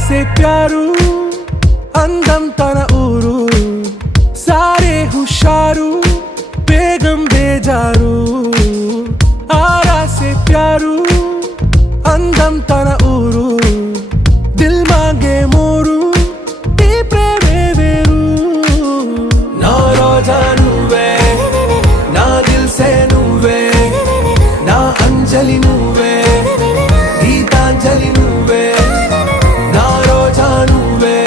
से प्यारू అందం తన ఊరు సారే హుషారు బేగం బేజారు ఆరా సే ప్యారు అందం తన ఊరు దిల్ మాంగే మోరు ఈ ప్రేమే వేరు నా రోజా నువ్వే నా దిల్ సే నువ్వే నా అంజలి నువ్వే గీతాంజలి నువ్వే నా రోజా నువ్వే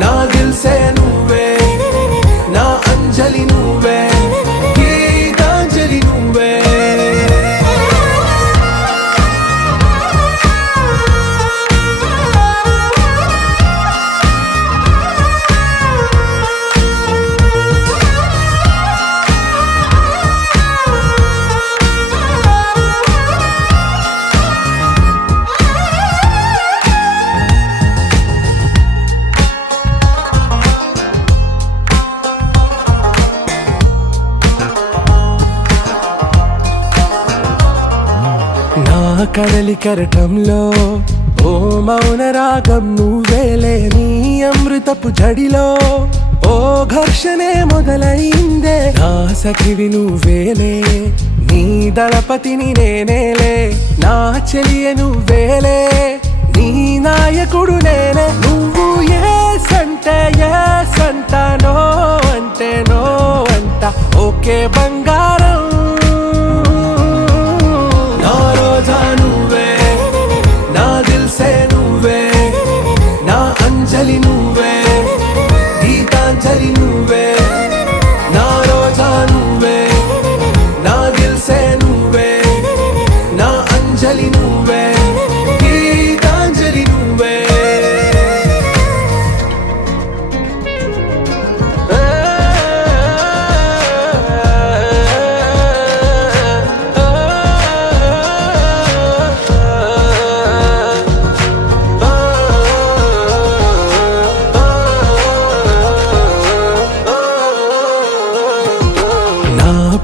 నా దిల్ సే నువ్వే నా అంజలి నువ్వే గీతాంజలి నువ్వే కడలి కరటంలో ఓ మౌన రాగం నువ్వేలే నీ అమృతపు జడిలో ఓ ఘర్షణే మొదలైందే నా సఖివి నువ్వేలే నీ దళపతిని నేనేలే నా చెలియ నువ్వేలే నీ నాయకుడు నేనే నువ్వు ఏ సంట నో అంటే నో అంట ఓకే బంగారం అంజలి నువ్వే గీతాంజలి నువ్వే నా రోజా నువ్వే నా దిల్ సే నువ్వే నా అంజలి నువ్వే గీతాంజలి నువ్వే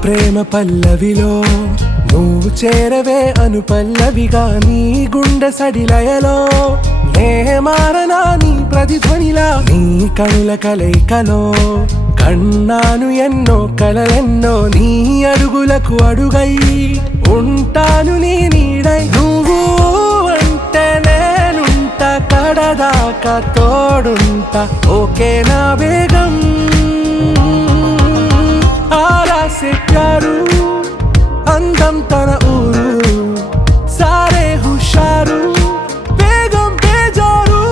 ప్రేమ పల్లవిలో నువ్వు చేరవే అను పల్లవిగా నీ గుండె సడిలయలో నే మారనా నీ ప్రతిధ్వనిలా నీ కనుల కలయికలో కన్నాను ఎన్నో కలలెన్నో నీ అడుగులకు అడుగై ఉంటాను నీ నీడై నువ్వు అంటే నేనుంట కడదాకా తోడుంట ఓకే నా బేగం ఆరా సే ప్యారు అందం తన ఊరు సారే హుషారు బేగం బేజారు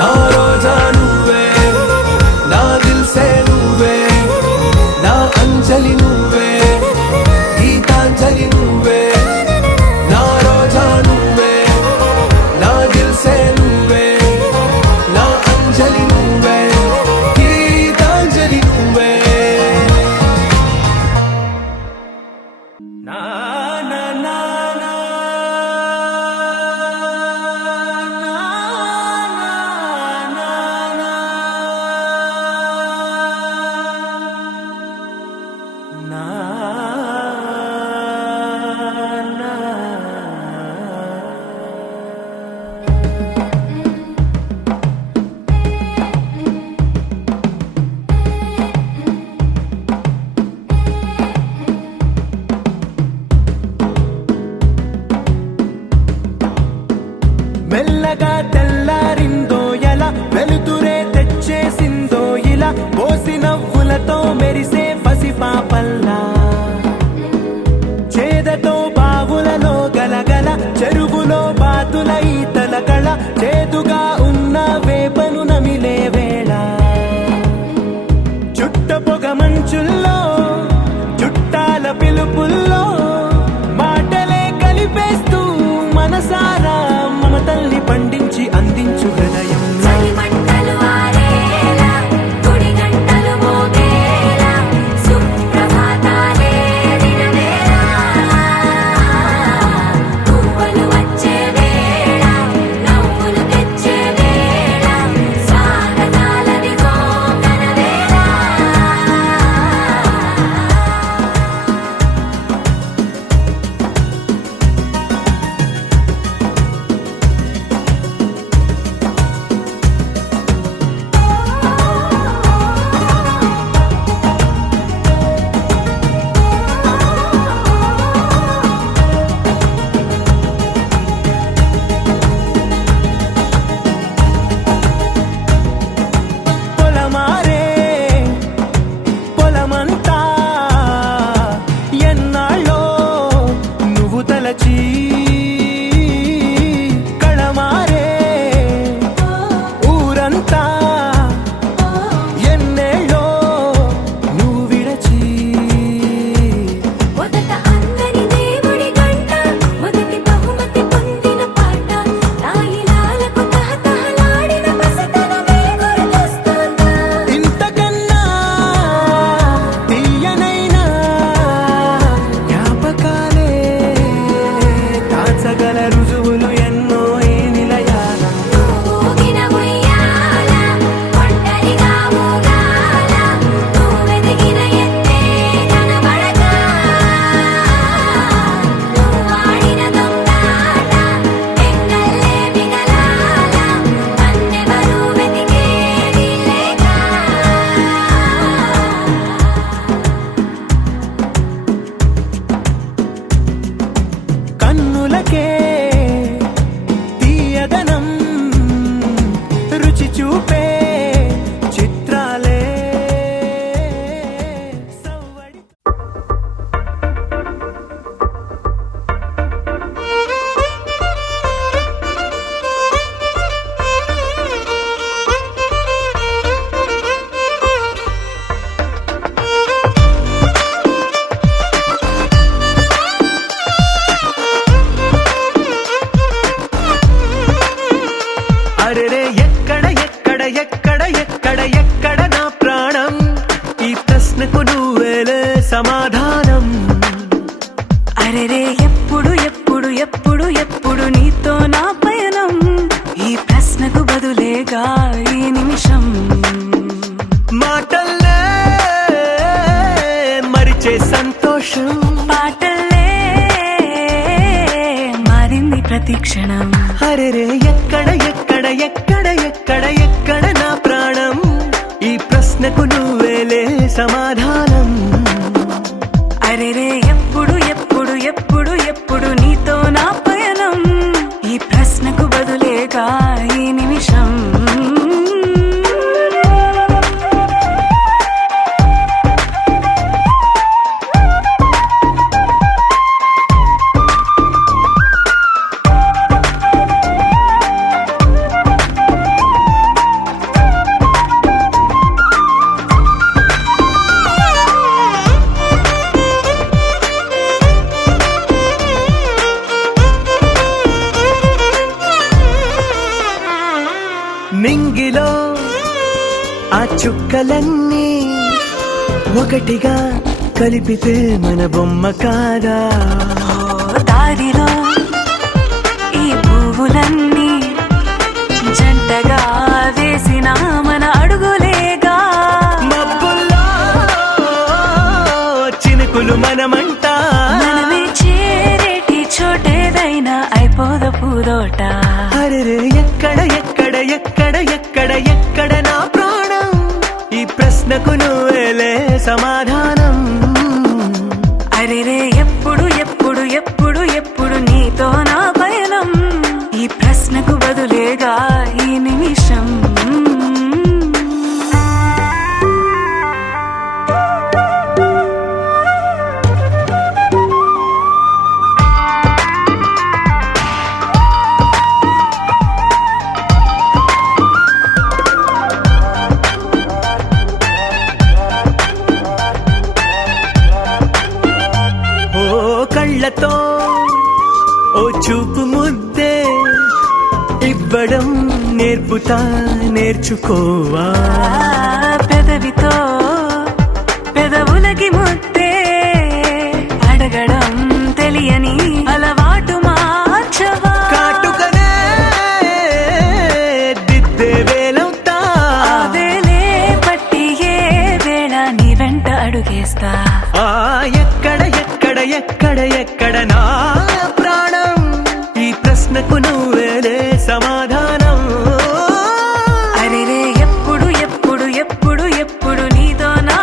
నా రోజా నువ్వే నా దిల్ సే నువ్వే నా అంజలి నువ్వే గీతాంజలి నువ్వే నా రోజా నువ్వే నా దిల్ సే నువ్వే నా అంజలి నువ్వే గీతాంజలి నువ్వే మెల్లగా తెల్లారిందో ఎలా వెలుతురే తెచ్చేసిందో ఇలా పోసి నవ్వులతో మెరిసే పసిపాపల్లా చేదతో బావులలో గలగల చెరువులో బాతుల ఈతల కళ చేదుగా ఉన్న వేపను నమిలే వేళ చుట్ట పొగ మంచుల్లో చుట్టాల పిలుపుల్లో మాటలే కలిపేస్తూ మనసారా మమతల్ని పండించి అందించు హృదయం వచ్చే వేళ నవ్వులు ప్రతి క్షణం. అరెరే ఎక్కడ ఎక్కడ ఎక్కడ ఎక్కడ ఎక్కడ నా ప్రాణం, ఈ ప్రశ్నకు నువ్వేలే సమాధానం. అరెరే ఎప్పుడు ఎప్పుడు ఎప్పుడు ఎప్పుడు నీతో నా పయనం, ఈ ప్రశ్నకు బదులేగా ఈ నిమిషం. నింగిలో ఆ చుక్కలన్నీ ఒకటిగా కలిపితే మన బొమ్మ కాదా. దారిలో ఈ పువ్వులన్నీ జంటగా వేసిన మన అడుగులేగా. మబ్బుల్లో చినుకులు మనమంట, మనమే చేరేటి చోటేదైనా అయిపోద పూదోట. అరెరే ఎక్కడ ఎక్కడ ఎక్కడ ఎక్కడ ఎక్కడ నా ప్రాణం, ఈ ప్రశ్నకు నువ్వేలే సమాధానం. అరెరే ఎప్పుడు ఎప్పుడు ఎప్పుడు ఎప్పుడు నీతో నా పయనం, ఈ ప్రశ్నకు బదులేగా ఈ నిమిషం. కళ్ళతో ఓ చూపు ముద్దే ఇవ్వడం నేర్పుతా, నేర్చుకోవా. పెదవితో పెదవులకి ముద్దే అడగడం తెలియని అలవాటు మార్చవా. కాటుకనే దిద్దే వేలవుతా, వేలే పట్టి ఏ వేళ నీ వెంట అడుగేస్తా. ఎక్కడ ఎక్కడ ఎక్కడ ఎక్కడ నా ప్రాణం, ఈ ప్రశ్నకు నువ్వేలే సమాధానం. అరెరే ఎప్పుడు ఎప్పుడు ఎప్పుడు ఎప్పుడు నీతో నా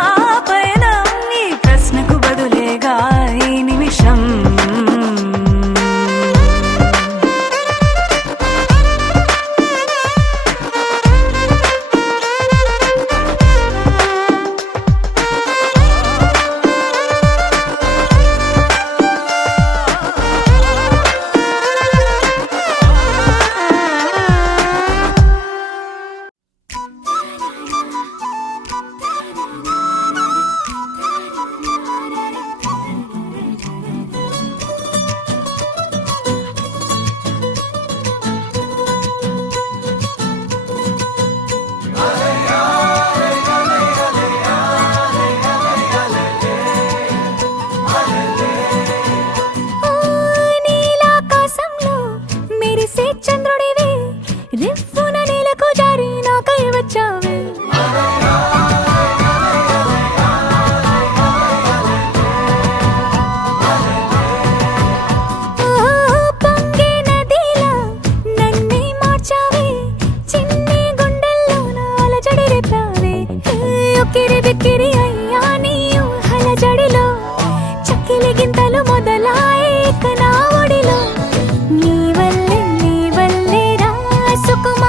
పయనం, ఈ ప్రశ్నకు బదులేగా ఈ నిమిషం. మొదలాయక నా ఒడిలో నీ వల్లే రా సుకుమ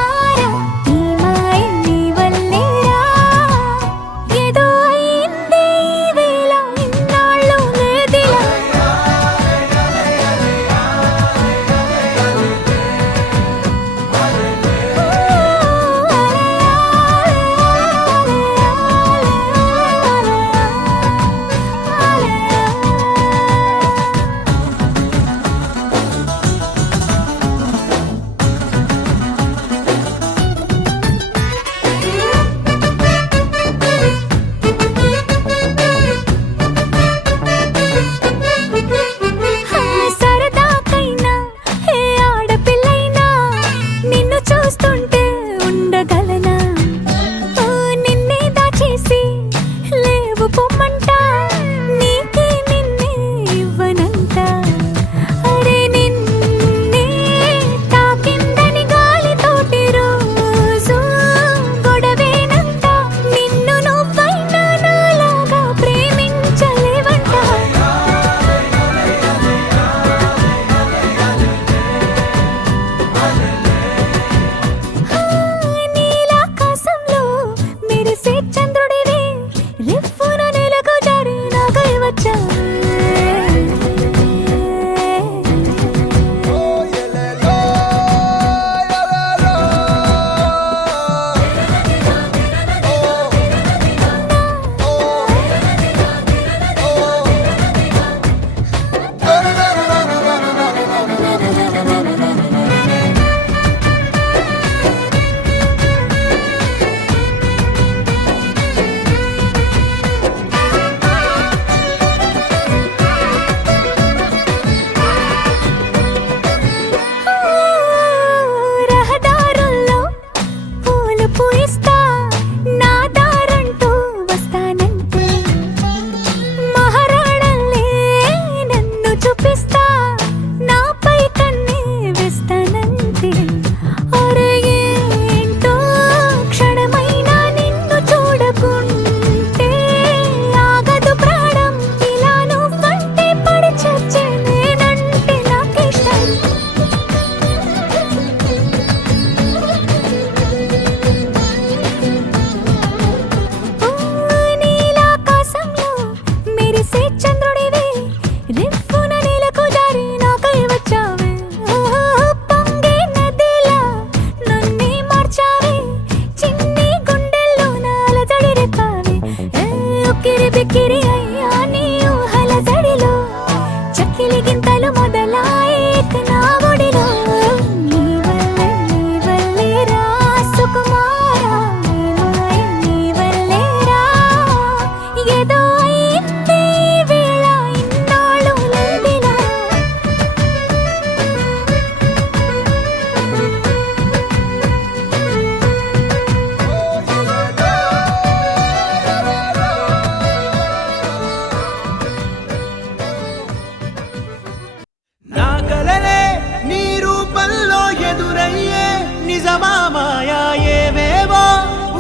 నిజమా మాయా ఏవేవో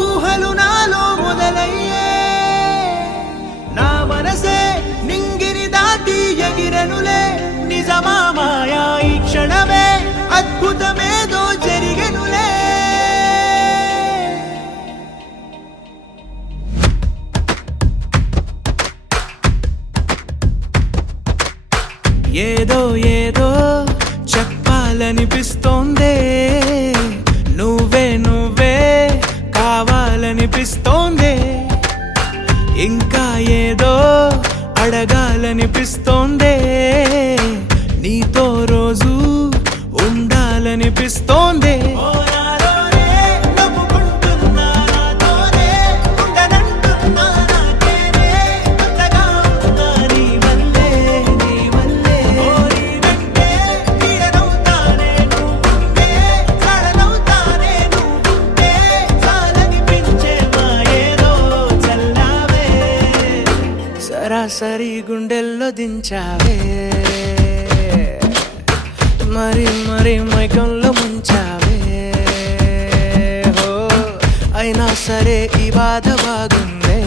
ఊహలు నాలో మొదలయ్యే నా మనసే నింగిని దాటి ఎగిరనులే నిజమా మాయా ఈ క్షణమే అద్భుతమేదో జరిగెనులే ఏదో ఏదో చెప్పాలనిపిస్తోందే నువ్వే నువ్వే కావాలనిపిస్తోందే ఇంకా ఏదో అడగాలనిపిస్తోందే నీతో రోజు ఉండాలనిపిస్తోందే సరాసరి గుండెల్లో దించావే మరి మరి మైకంలో ముంచావే హో అయినా సరే ఈ బాధ బాగుందే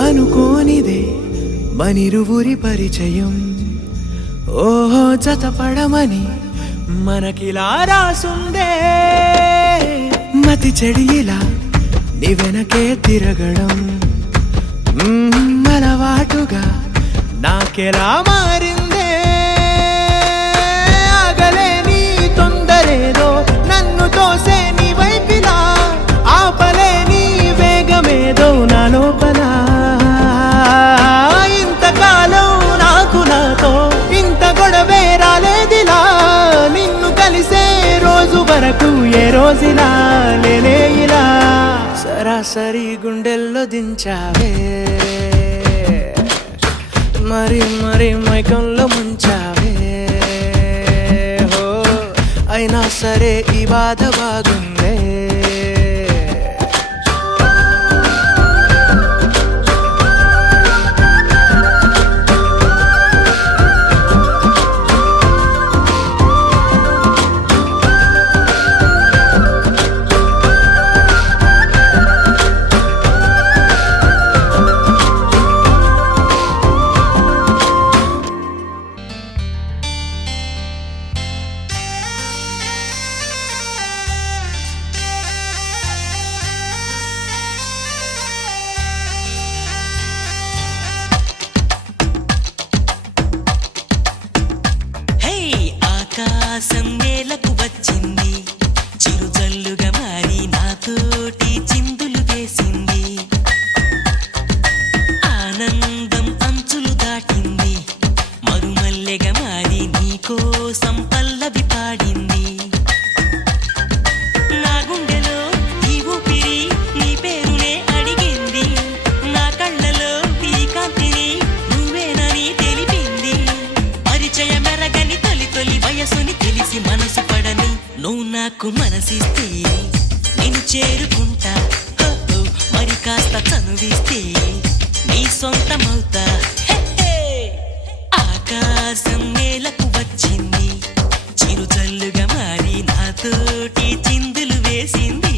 అనుకోనిదే మనిరువురి పరిచయం ఓహో జతపడమని మనకిలా రాసుందే మతి చెడిలా నీ వెనకే తిరగడం అలవాటుగా నాకెలా మారిందే ఆగలేని తొందరేదో నన్ను తోసే నీ వైపిలా ఆపలేని వేగమేదో నా లోపల ఇంతకాలం నాకు నాతో ఇంత గొడవే రాలేదిలా నిన్ను కలిసే రోజు వరకు ఏ రోజులా లేనే ఇలా సరాసరి గుండెల్లో దించావే మరి మరి మైకంలో ముంచావే హో అయినా సరే ఈ బాధ బాగుందే ఆకాశం నేలకు వచ్చింది చిరుజల్లుగా మారి నాతోటి చిందులు వేసింది ఆనందం అంచులు దాటింది మరుమల్లెగా మారి నీకోసం పల్లవి పాడింది నా గుండెలో ఈ ఊపిరి నీ పేరునే అడిగింది నా కళ్ళలో ఈ కాంతిని నువ్వేనని తెలిపింది పరిచయ మెరగని తొలి వయసుని తెలిసి మనసు పడని నువ్వు నాకు మనసిస్తే నేను చేరుకుంటా మరి కాస్త చనువిస్తే నీ సొంతమవుతా ఆకాశం నేలకు వచ్చింది చిరుజల్లుగా మారి నాతోటి చిందులు వేసింది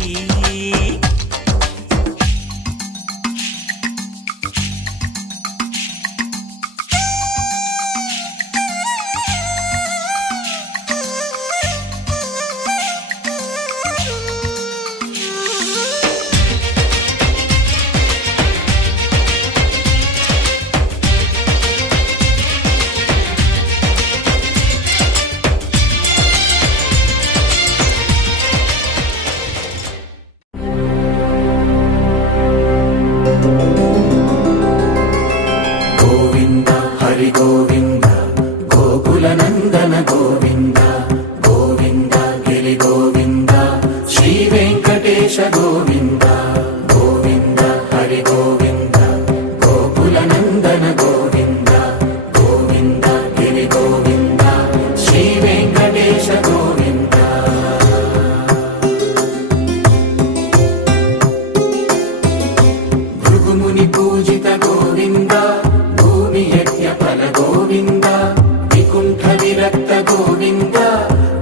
భృగుముని పూజిత గోవింద భూమి యజ్ఞ ఫల గోవింద వికుంఠ విరక్త గోవింద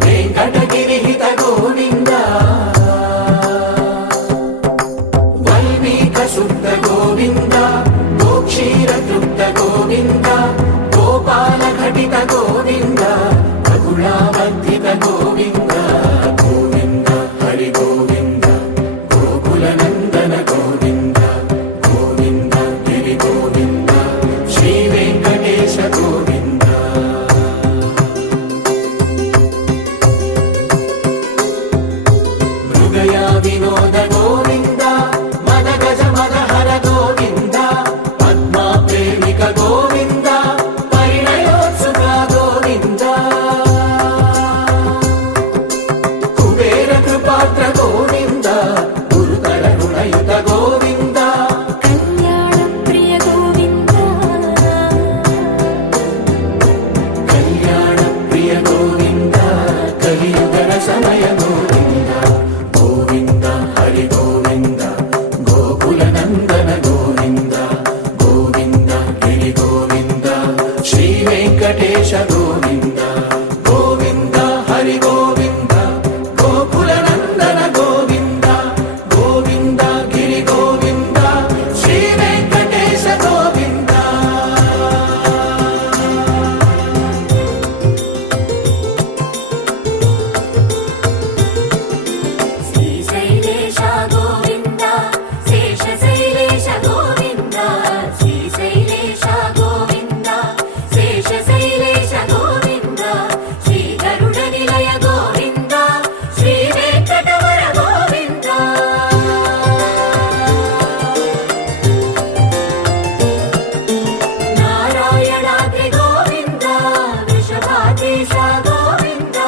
వెంకటగిరిహిత గోవింద వల్మీక శుద్ధ గోవింద గోక్షీర తృప్త గోవింద గోపాల ఘటిత గోవింద బహుళావర్ధిత గోవింద గోవింద హరి గోవింద గోకుల నందన గోవింద గోవింద గిరి గోవింద శ్రీ వెంకటేశ గోవింద మృగయా వినోద గోవింద మద గజ మదహర గోవింద పద్మా ప్రేమిక గోవింద పరిణయోత్సుక గోవింద కుబేర కృపాత్ర గోవింద గురుతర రుణయుత గోవింద కళ్యాణ ప్రియ గోవింద కళ్యాణ ప్రియ గోవింద కలియుగర సమయ గోవింద గోవింద హరి గోవింద గోకుల నందన గోవింద గోవింద గిరి గోవింద శ్రీ వెంకటేశ గోవింద గోవింద హరి గోవింద గోకుల నందన గోవింద గోవింద గిరి గోవింద శ్రీ వెంకటేశ గోవింద శ్రీశైలేశ గోవింద శేషశైలేశ గోవింద శ్రీశైలేశ గోవింద శేషశైలేశ గోవింద శ్రీ గరుడ నిలయ గోవింద శ్రీ వెంకటవర గోవింద నారాయణాద్రి గోవింద వృషభాధీశ గోవింద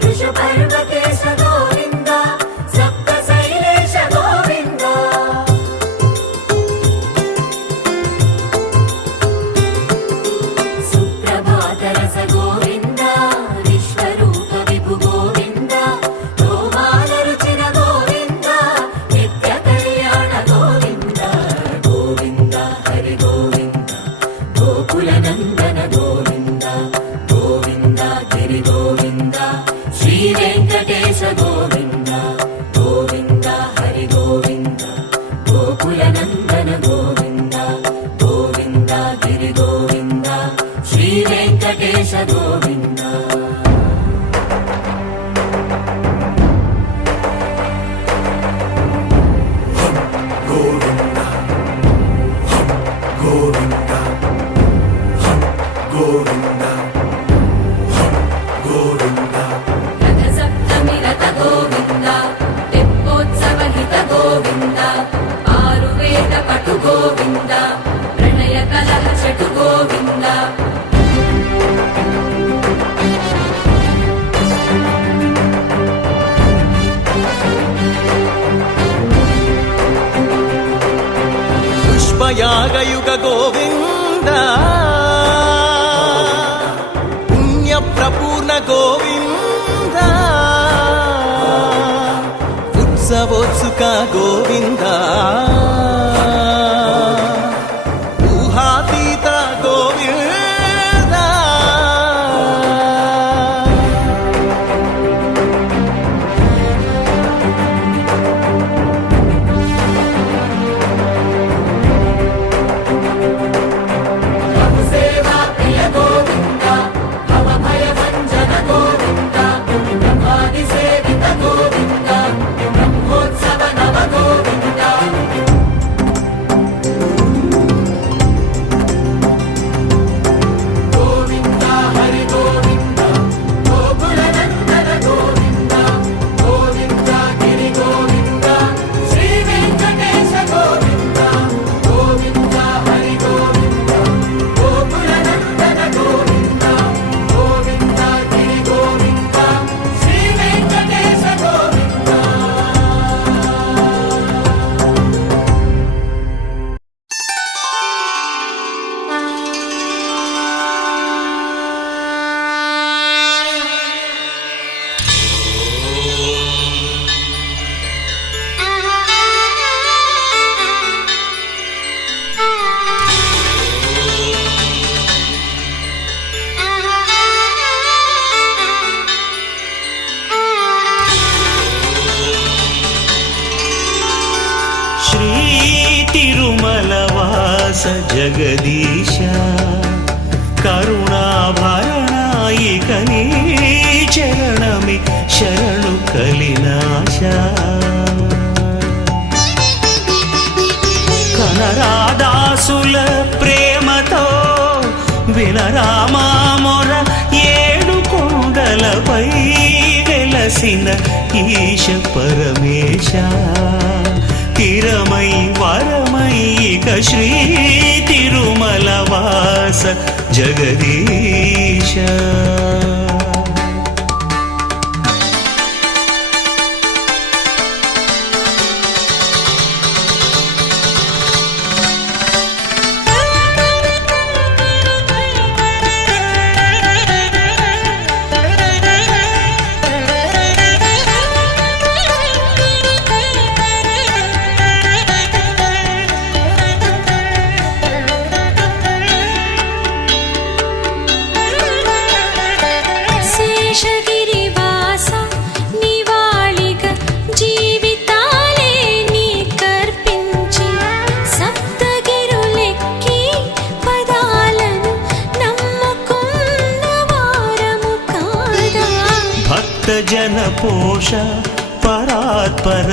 వృషపర్వతేశ గోవింద సప్తశైలేశ గోవింద సుప్రభాతరస గోవింద విశ్వరూప విభు గోవింద గోమాల రుచిర గోవింద నిత్య కళ్యాణ గోవింద గోవింద హరి గోవింద గోకుల నందన గోవింద గోవింద గిరి గోవింద శ్రీ వెంకటేశ గోవింద గోవింద హరి గోవింద గోకుల నందన గోవింద గోవింద గిరి గోవింద శ్రీ వెంకటేశ గోవింద గోవింద గోవింద గోవింద గోవింద రథ సప్తమి రథ గోవింద తెప్పోత్సవ హిత గోవింద ఆరువేద పటు గోవింద ప్రణయ కలహ చటు గోవింద పుష్పయాగయుగ గోవింద పుణ్య ప్రపూర్ణ గోవింద ఉత్సవోత్సుక గోవింద ఊహాతీత గోవింద సేవా ప్రియ గోవింద భవ భయ భంజన గోవింద బ్రహ్మాది సేవిత గోవింద బ్రహ్మోత్సవ నవ గోవింద తిరుమలవాస జగదీశ కరుణాభరణాయిక నీ చరణమి శరణు కలినాశ కనరాదాసుల ప్రేమతో వినరామా మొర ఏడు కొండలపై వెలసిన ఈశ పరమేశ తిరమై వరమై ఇక శ్రీ తిరుమలవాస జగదీశ జన పోష పరాత్పర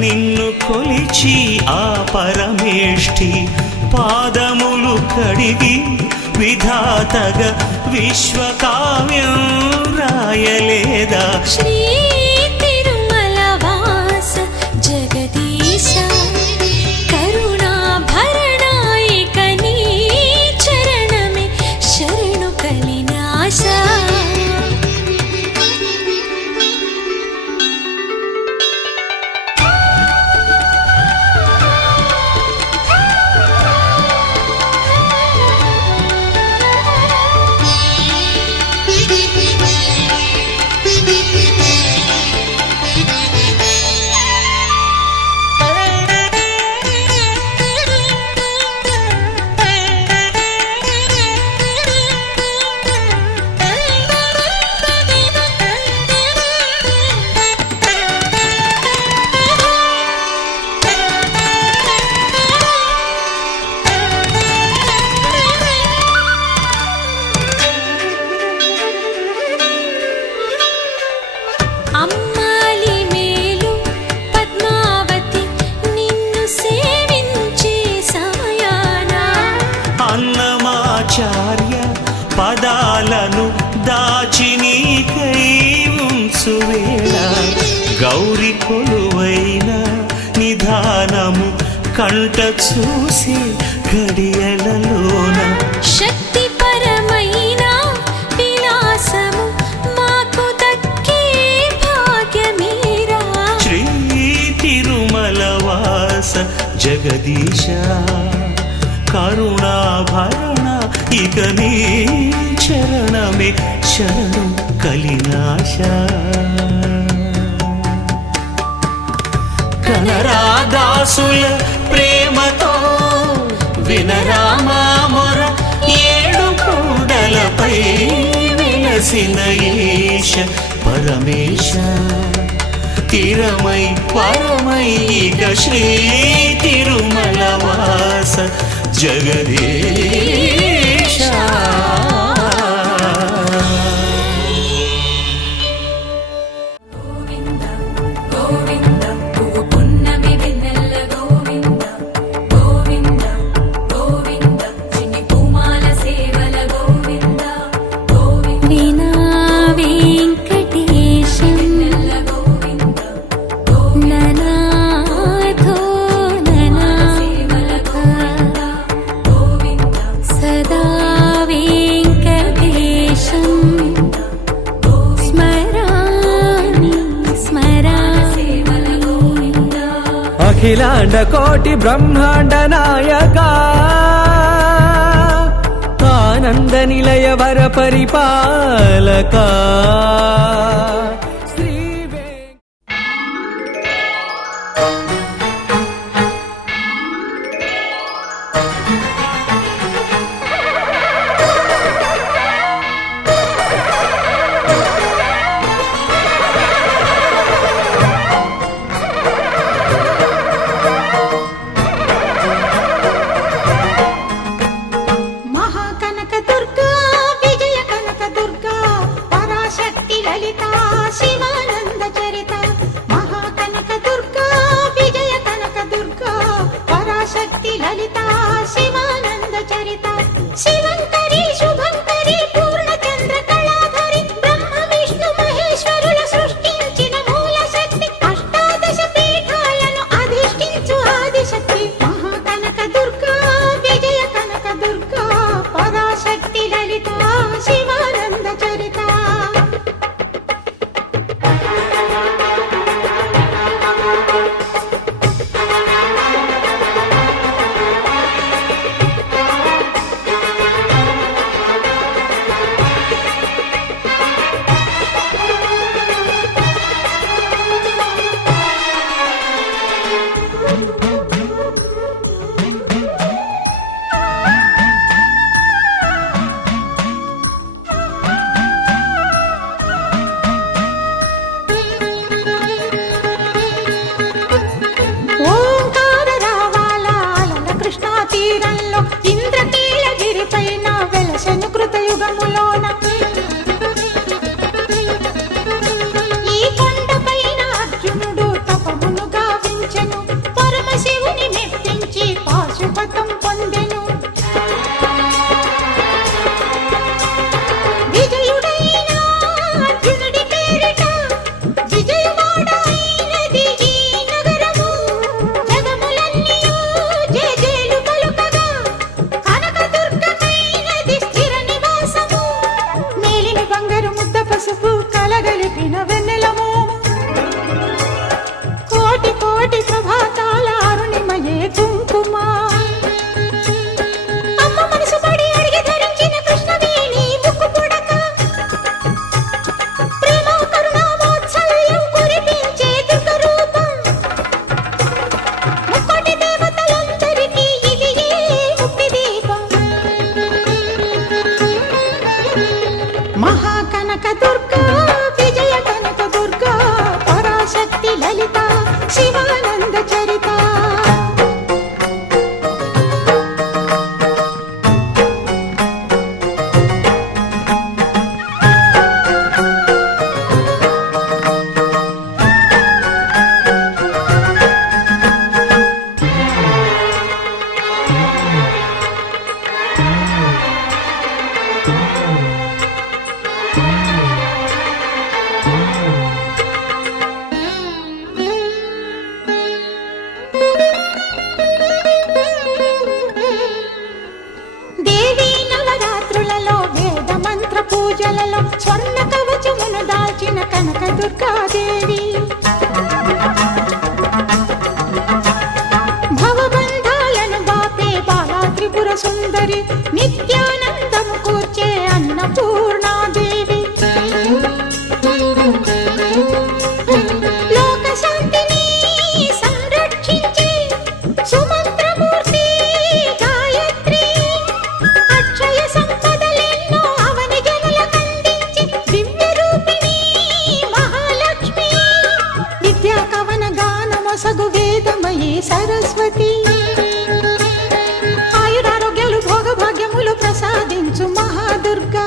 నిన్ను కొలిచి ఆ పరమేష్ఠి పాదములు కడిగి విధాతగా విశ్వకావ్యం రాయలేదా శ్రీ తిరుమలవాస జగదీశ కరుణాభరణాయిక నీ చరణమే శరణు కలినాశ పదాలను దాచి నీకై ఉంచువేళ గౌరి కొలువైన నిధానము కంట చూసి గడియలలోన శక్తి పరమైన విలాసము మాకు దక్కే భాగ్యమీరా శ్రీ తిరుమలవాస జగదీశ కరుణాభరణ ఇక నీ చరణమే శరణు కలినాశ కనరాదాసుల ప్రేమతో వినరామా మొర ఏడు కొండలపై వెలసిన ఈశ పరమేశ తిరమై పరమై ఇక శ్రీ తిరుమలవాస జగదీశ అఖిలాండ కోటి బ్రహ్మాండ నాయక ఆనంద నిలయ వర పరిపాలక పరాశక్తి లలిత శివానంద చరిత శివంకరి శుభంకరి పూర్ణచంద్ర కళాధరి బ్రహ్మ విష్ణు మహేశ్వరుల సృష్టించిన మూల శక్తి అష్టాదశ పీఠాలను అధిష్ఠించు ఆదిశక్తి మహాకనక దుర్గా విజయ కనక దుర్గా పరాశక్తి లలిత శివానంద చరిత ఓంకార రావాల అలల కృష్ణా తీరంలో ఇంద్రకీలగిరి పైన వెలసెను కృతయుగములోన ఈ కొండపైన అర్జునుడు తపమును గావించెను పరమశివుని మెప్పించి పాశుపతం పొందెను విజయుడైన అర్జునుడి పేరిట విజయవాడ అయినది ఈ నగరము జగములన్నీయు జేజేలు పలుకగా కనకదుర్గమైనది స్థిర నివాసము మేలిమి బంగారు ముద్ద పసుపు కలగలిపిన వెన్నెల మోము కోటి కోటి ప్రభాతాల అరుణిమయే కుంకుమ అమ్మ మనసు పడి అడిగి ధరించిన కృష్ణవేణి ముక్కు పుడక ప్రేమ కరుణ వాత్సల్యం కురిపించే దుర్గ రూపం ముక్కోటి దేవతలందరికీ ఇది ఏ ముక్తి దీపం మహాకనక దుర్గా విజయ కనక దుర్గా పరాశక్తి లలిత శివానంద చరిత దేవీ నవరాత్రులలో వేద మంత్ర పూజలలో స్వర్ణ కవచమును దాల్చిన కనక దుర్గాదేవి భవబంధాలను బాపే బాలా త్రిపుర సుందరి నిత్యానందము కూర్చే అన్నపూర్ణాదేవి లోక శాంతిని సంరక్షించే సుమంత్రమూర్తి గాయత్రి అక్షయ సంపదలెన్నో అవని జనులకందించి దివ్య రూపిణి మహాలక్ష్మి విద్యా కవన గానమొసగు వేదమయీ సరస్వతి ఆయురారోగ్యాలు భోగభాగ్యములు ప్రసాదించు మహాదుర్గా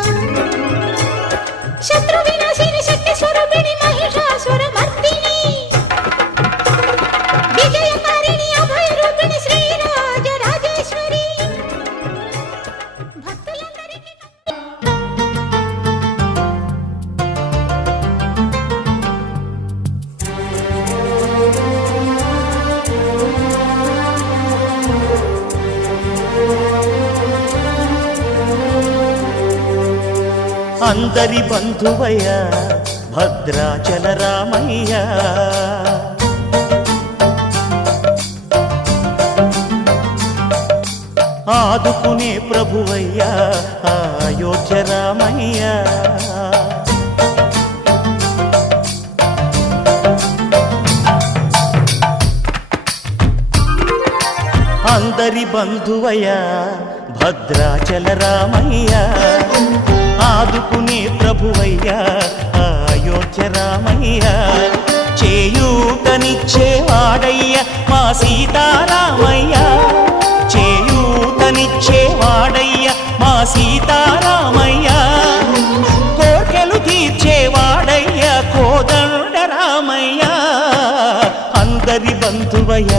శత్రు వినాశిని శక్తి స్వరూపిణి మహిషాసుర మర్దిని విజయకారిణి అభయ రూపిణి శ్రీరాజ రాజేశ్వరి భక్తులందరికీ అందరి బంధువయ్య భద్రాచల రామయ్య ఆదుకునే ప్రభువయ్య అయోధ్య రామయ్య అందరి బంధువయ్య భద్రాచల రామయ్య ఆదుకునే ప్రభువయ్య అయోధ్య రామయ్య చేయూతనిచ్చేవాడయ్య మా సీతారామయ్య చేయూతనిచ్చేవాడయ్య మా సీతారామయ్య కోర్కెలు తీర్చేవాడయ్య కోదండ రామయ్య అందరి బంధువయ్య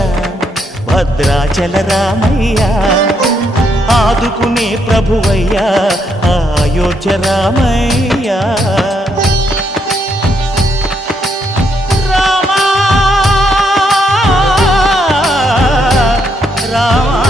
భద్రాచల రామయ్య ఆదుకునే ప్రభువయ్యా అయోధ్య రామయ్య రామా రామా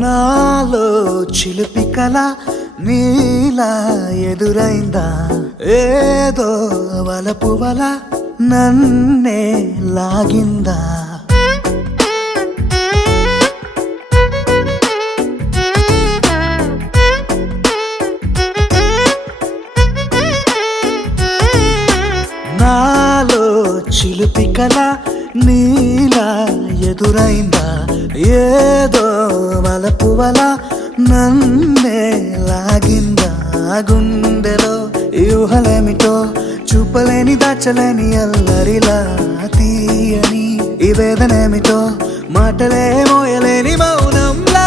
నాలో చిలిపి కళ నీలా ఎదురైందా ఏదో వలపు వల నన్నే లాగిందా నాలో చిలిపి కళ నీలా ఎదురైందా ఏదో వలపు వల నన్నే లాగిందా గుండెలో ఊహలేమిటో చూపలేని దాచలేని అల్లరిలా తీయని ఈ వేదనేమిటో మాటలే మోయలేని మౌనంలా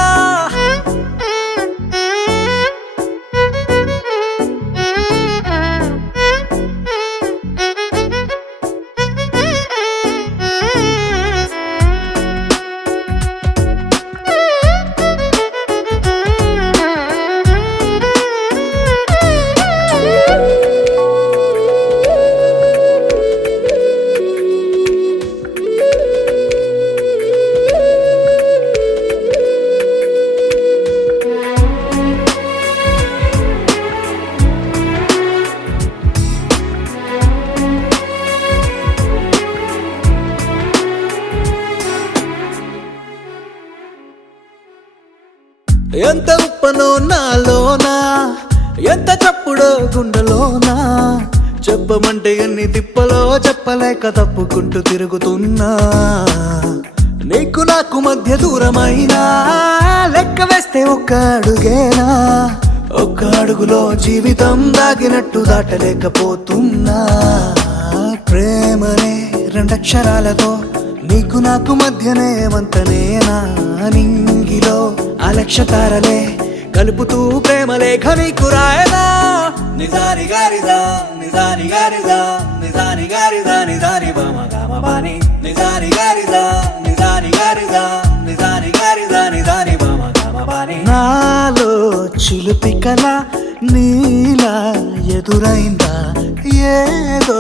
ఎంత ఉప్పనో నాలోనా ఎంత చప్పుడో గుండెలోనా చెప్పమంటే ఎన్ని తిప్పలో చెప్పలేక తప్పుకుంటూ తిరుగుతున్నా నీకు నాకు మధ్య దూరమైనా లెక్క వేస్తే ఒక్క అడుగేనా ఒక్క అడుగులో జీవితం దాగినట్టు దాటలేకపోతున్నా ప్రేమనే రెండక్షరాలతో నీకు నాకు మధ్యనే వంతనేనా నింగిలో అలక్షతారలే కలుపుతూ ప్రేమ లేఖ నీకు రాయనా నిజాని గారిదా నిజాని గారిదా నిజాని గారిదా నిజాని బామ గామ బాని నిజాని గారిదా నిజాని గారిదా నిజాని గారిదా నిజాని బామ గామ బాని నాలో చిలిపి కళ నీలా ఎదురైందా ఏదో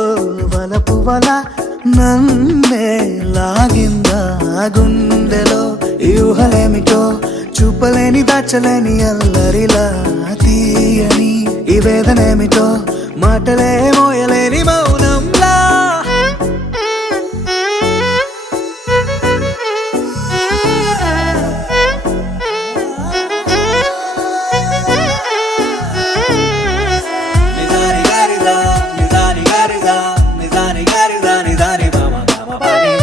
వలపు వల నన్నే లాగిందా గుండెలో ఊహలేమిటో చూపలేని దాచలేని అల్లరిలా తీయని ఈ వేదనేమిటో మాటలే మోయలేని మౌనంలా నిజాని గారిదా నిజాని గారిదా నిజాని గారిదా నిజాని బామ గామ బాని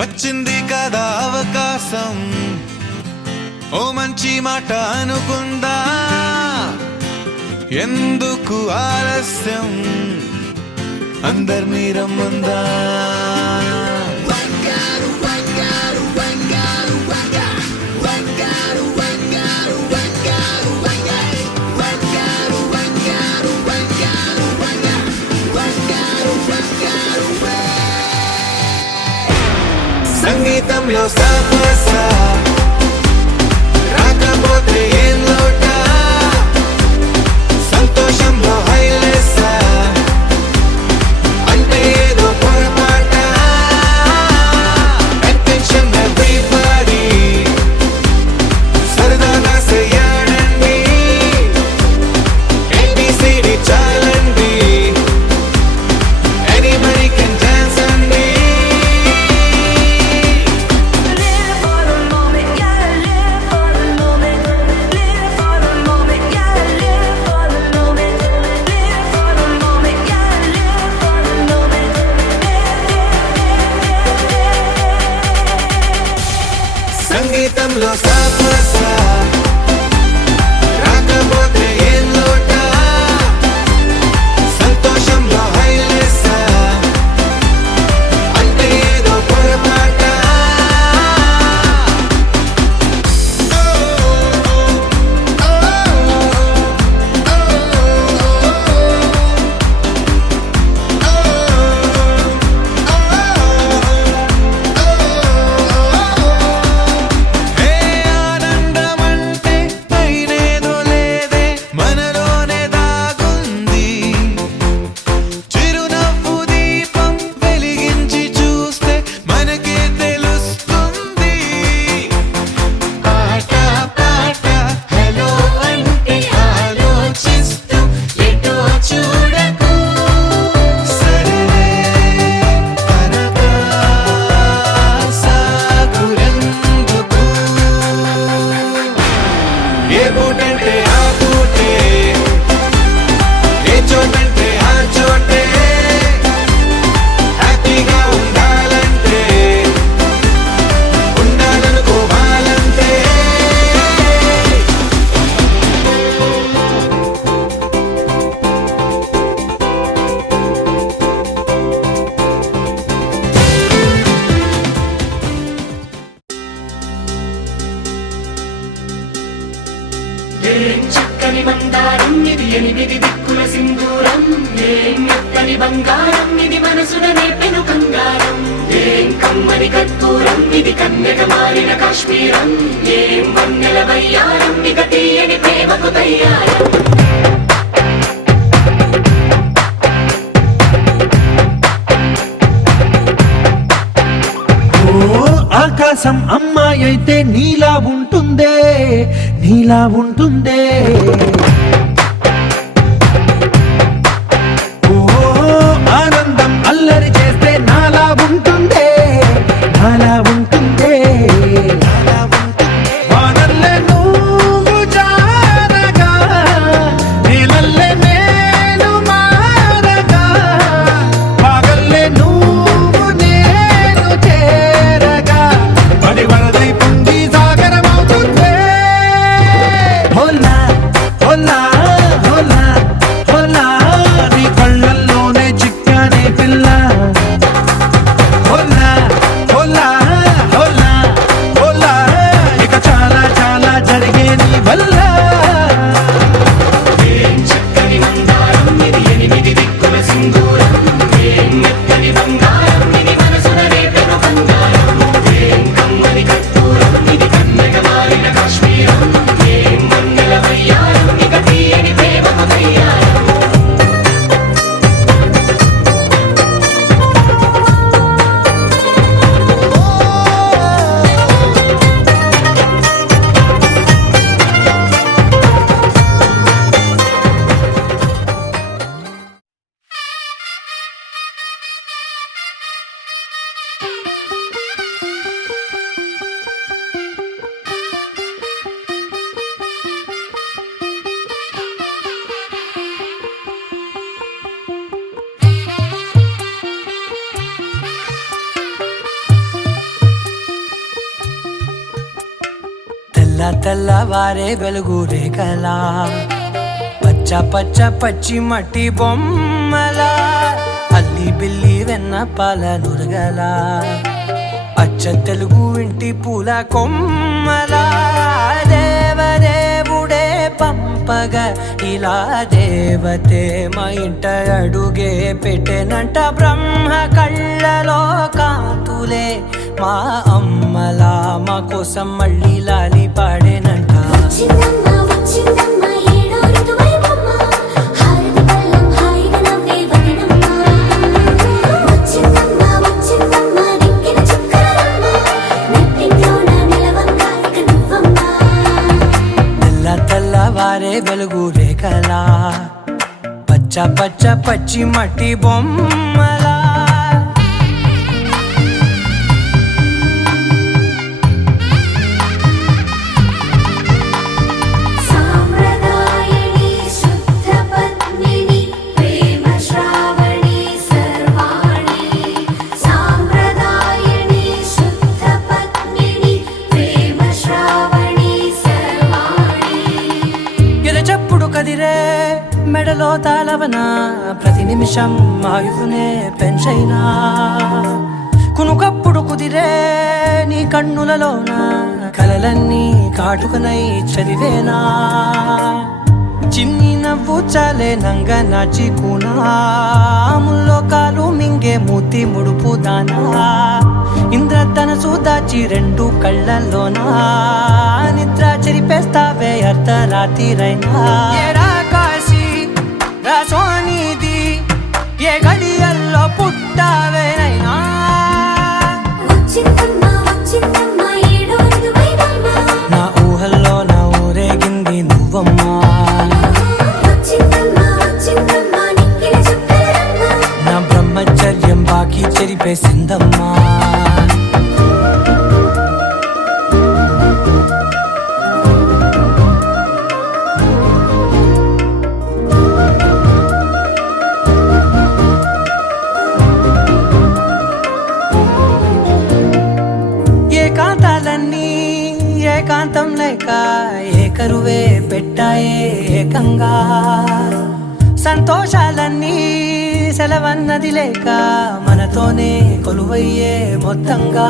వచ్చింది కదా అవకాశం ఓ మంచి మాట అనుకుందా ఎందుకు ఆలస్యం అందర్నీ రమ్మందా సంగీత సంగీతంలో సాపసా రాకపోతే ఏం లోట సంతోషంలో హైలెస్సా అంటే ఏదో పొరపాట అటెన్షన్ ఎవ్రీబడీ సరదాగా చేయాలండి ABCD చాలండి anybody can dance అండి Live for the moment, yeah, live for the moment. Live for the moment, yeah, live for the moment. Live for the moment, yeah, live for the moment. సంగీతంలో సాపసా రాకపోతే ఏం లోట సంతోషంలో హైలెస్సా అంటే ఏదో పొరపాట ఏ ఆనందమంటే పైనేదో లేదే మనలోనే దాగుంది చిరునవ్వు దీపం వెలిగించి చూస్తే మనకే తెలుస్తుంది ఆట పాట హలో అంటే ఆలోచిస్తూ ఎటో చూడకు సరే తనగా సాగురెందుకు ఏ పూటంటే ఆ పూటే ఏ చోటంటే ఆ చోటే హ్యాపీగా ఉండాలంటే ఉండాలనుకోవాలంటే ఏం చక్కని మందారం ఇది ఎనిమిది దిక్కుల సింధూరం ఏం మెత్తని బంగారం ఇది మనసున నేపెను కంగారం ఏం కమ్మని కర్పూరం ఇది కన్యక మారిన కాశ్మీరం ఏం వన్నెల వయ్యారం ఇక తీయని ప్రేమకు తయ్యారం ఓ ఆకాశం అమ్మాయి అయితే నీలా ఉంటుందే నీలా ఉంటుందే ఓ ఆనందం అల్లరి చేస్తే నాలా ఉంటుందే నాలా ఉంటుందే వానల్లే నువ్వు జారగా నీలల్లే నేను మారగా పగల్లే నువ్వు నేను చేరగా పడి వరదై పొంగి సాగరమవుతుందే హోలా హోలా హోలా హోలా నీ కళ్ళల్లోనే చిక్కానే పిల్ల హోలా హోలా హోలా హోలా ఇక చాలా చాలా జరిగే నీ వల్ల ఏం చక్కని మందారం ఇది ఎనిమిది దిక్కుల సింధూరం ఏం మెత్తని బంగారం ఇది మనసున రేపెను కంగారం ఏం కమ్మని కర్పూరం ఇది కన్యక మారిన కాశ్మీరం ఏం వన్నెల వయ్యారం ఇక తీయని ప్రేమకు తయ్యారం తెల్ల తెల్లవారే వెలుగు రేఖలా పచ్చ పచ్చ పచ్చి మట్టి బొమ్మలా అల్లి బిల్లి వెన్న పాల నురగలా అచ్చ తెలుగు ఇంటి పూల కొమ్మలా దేవదేవుడే పంప చెప్పగా ఇలా దేవతే మా ఇంట అడుగే పెట్టెనంట బ్రహ్మ కళ్ళలో కాంతులే మా అమ్మలా మా కోసం మళ్ళీ లాలి పాడేనంట వచ్చిందమ్మ వచ్చిందమ్మ ఏడో ఋతువైవమ్మ హారతి పళ్ళం హాయిగా నవ్వే వదినమ్మ వచ్చిందమ్మ వచ్చిందమ్మ దిక్కిన చుక్కలమ్మ నెట్టింట్లోన నిలవంగా ఇక నువ్వమ్మ తెల్ల తెల్లవారే వెలుగు రేఖలా పచ్చ పచ్చ పచ్చి మట్టి బొమ్మలా సాంప్రదాయని శుద్ధ పద్మిని ప్రేమ శ్రావణి సర్వాణి సాంప్రదాయని శుద్ధ పద్మిని ప్రేమ శ్రావణి సర్వాణి ఎరచప్పుడు కదిరే మెడలో తాళవన ప్రతి నిమిషం ఆయువునే పెంచైనా కునుకప్పుడు కుదిరే నీ కన్నులలోన కలలన్నీ కాటుకనై చదివేనా చిన్ని నవ్వు చాలే నంగ నాచి కూనాముల్లో కాలు మింగే మూతి ముడుపు దానా ఇంద్రధనసు దాచి రెండు కళ్ళల్లోనా నిద్ర చెరిపేస్తావే అర్ధరాత్రిరైనా ఏరా కాశీ రా సోనిది ఏ గడియల్లో పుట్టావేనైనా వచ్చిందమ్మ వచ్చిందమ్మ ఏడో ఋతువైవమ్మ నా ఊహల్లో నా ఊరేగింది నువ్వమ్మా వచ్చిందమ్మ వచ్చిందమ్మ నిక్కిన చుక్కలమ్మ నా బ్రహ్మచర్యం బాకీ చెరిపేసిందమ్మా ఏకాంతాలన్నీ ఏకాంతం లేక ఏకరువే పెట్టాయే ఏకంగా సంతోషాలన్నీ సెలవన్నది లేక మనతోనే కొలువయ్యే మొత్తంగా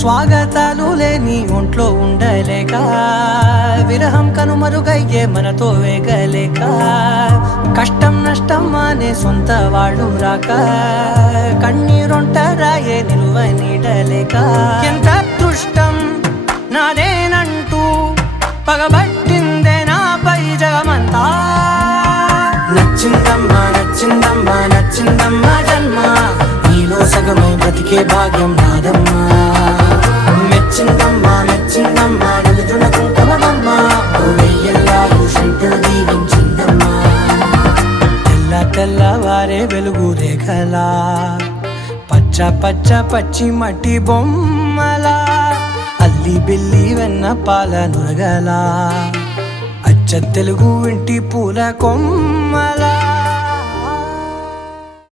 స్వాగతాలు లేని ఒంట్లో ఉండలేక విరహం కనుమరుగయ్యే మనతో వేగలేక కష్టం నష్టం అనే సొంత వాళ్ళు రాక కన్నీరొంటరాయే నిలువ నీడలేక ఎంత అదృష్టం నాదేనంటూ పగబట్టిందే నాపై జగమంతా నచ్చిందమ్మా నచ్చిందమ్మా నచ్చిందమ్మా జన్మ నీలో సగమై బ్రతికే భాగ్యం నాదమ్మా మెచ్చిందమ్మా మెచ్చిందమ్మా నలుజున కుంకుమమ్మా ఓ వెయ్యల్లాలు శంకరు దీవించిందమ్మా తెల్ల తెల్లవారే వెలుగు రేఖలా పచ్చ పచ్చ పచ్చి మట్టి బొమ్మలా అల్లి బిల్లి వెన్న పాల నురగలా అచ్చ తెలుగు ఇంటి పూల కొమ్మలా